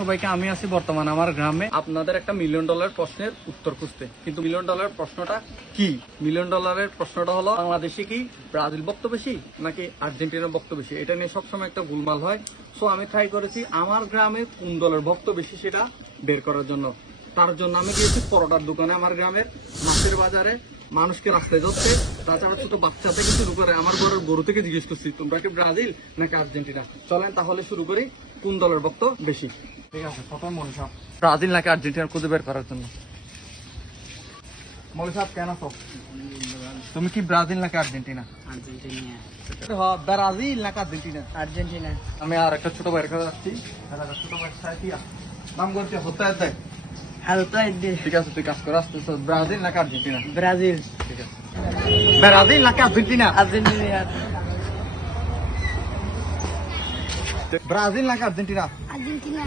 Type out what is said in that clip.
সবাইকে, আমি আছি বর্তমানে আমার গ্রামে আপনাদের একটা মিলিয়ন ডলার প্রশ্নের উত্তর খুঁজতে। কিন্তু মিলিয়ন ডলার প্রশ্নটা কি? মিলিয়ন ডলারের প্রশ্নটা হলো, বাংলাদেশে কি ব্রাজিল ভক্ত বেশি নাকি আর্জেন্টিনার ভক্ত বেশি? এটা নিয়ে সবসময় একটা গোলমাল হয়। সো আমি ট্রাই করেছি আমার গ্রামে কোন দলের ভক্ত বেশি সেটা বের করার জন্য। তার জন্য আমি গিয়েছি পরোটার দোকানে, আমার গ্রামের মাছের বাজারে, মানুষকে রাস্তায় যাচ্ছে, তাছাড়া ছোট বাচ্চা থেকে শুরু করে আমার ঘরের গরু থেকে জিজ্ঞেস করছি, তোমরা কি ব্রাজিল নাকি আর্জেন্টিনা? চলেন তাহলে শুরু করি, কোন দলের ভক্ত বেশি। ঠিক আছে, প্রথম মৌলী সাহেব, ব্রাজিল নাকি আর্জেন্টিনা খুঁজে বের করার জন্য। মৌলী সাহেব কেন আছো? তুমি কি ব্রাজিল নাকি আর্জেন্টিনা? আর্জেন্টিনা। ব্রাজিল নাকি আর্জেন্টিনা? আর্জেন্টিনা। আমি আর একটা ছোট ভাইয়ের কাছে যাচ্ছি, ছোট ভাইয়ের সাথে নাম করতে হতে দেয়। হালকা দে। ঠিক আছে, তুই কাজ করে আসতেছ, ব্রাজিল নাকি আর্জেন্টিনা? ব্রাজিল। ঠিক আছে, ব্রাজিল নাকি আর্জেন্টিনা? আর্জেন্টিনা। ব্রাজিল নাকি আর্জেন্টিনা? আর্জেন্টিনা।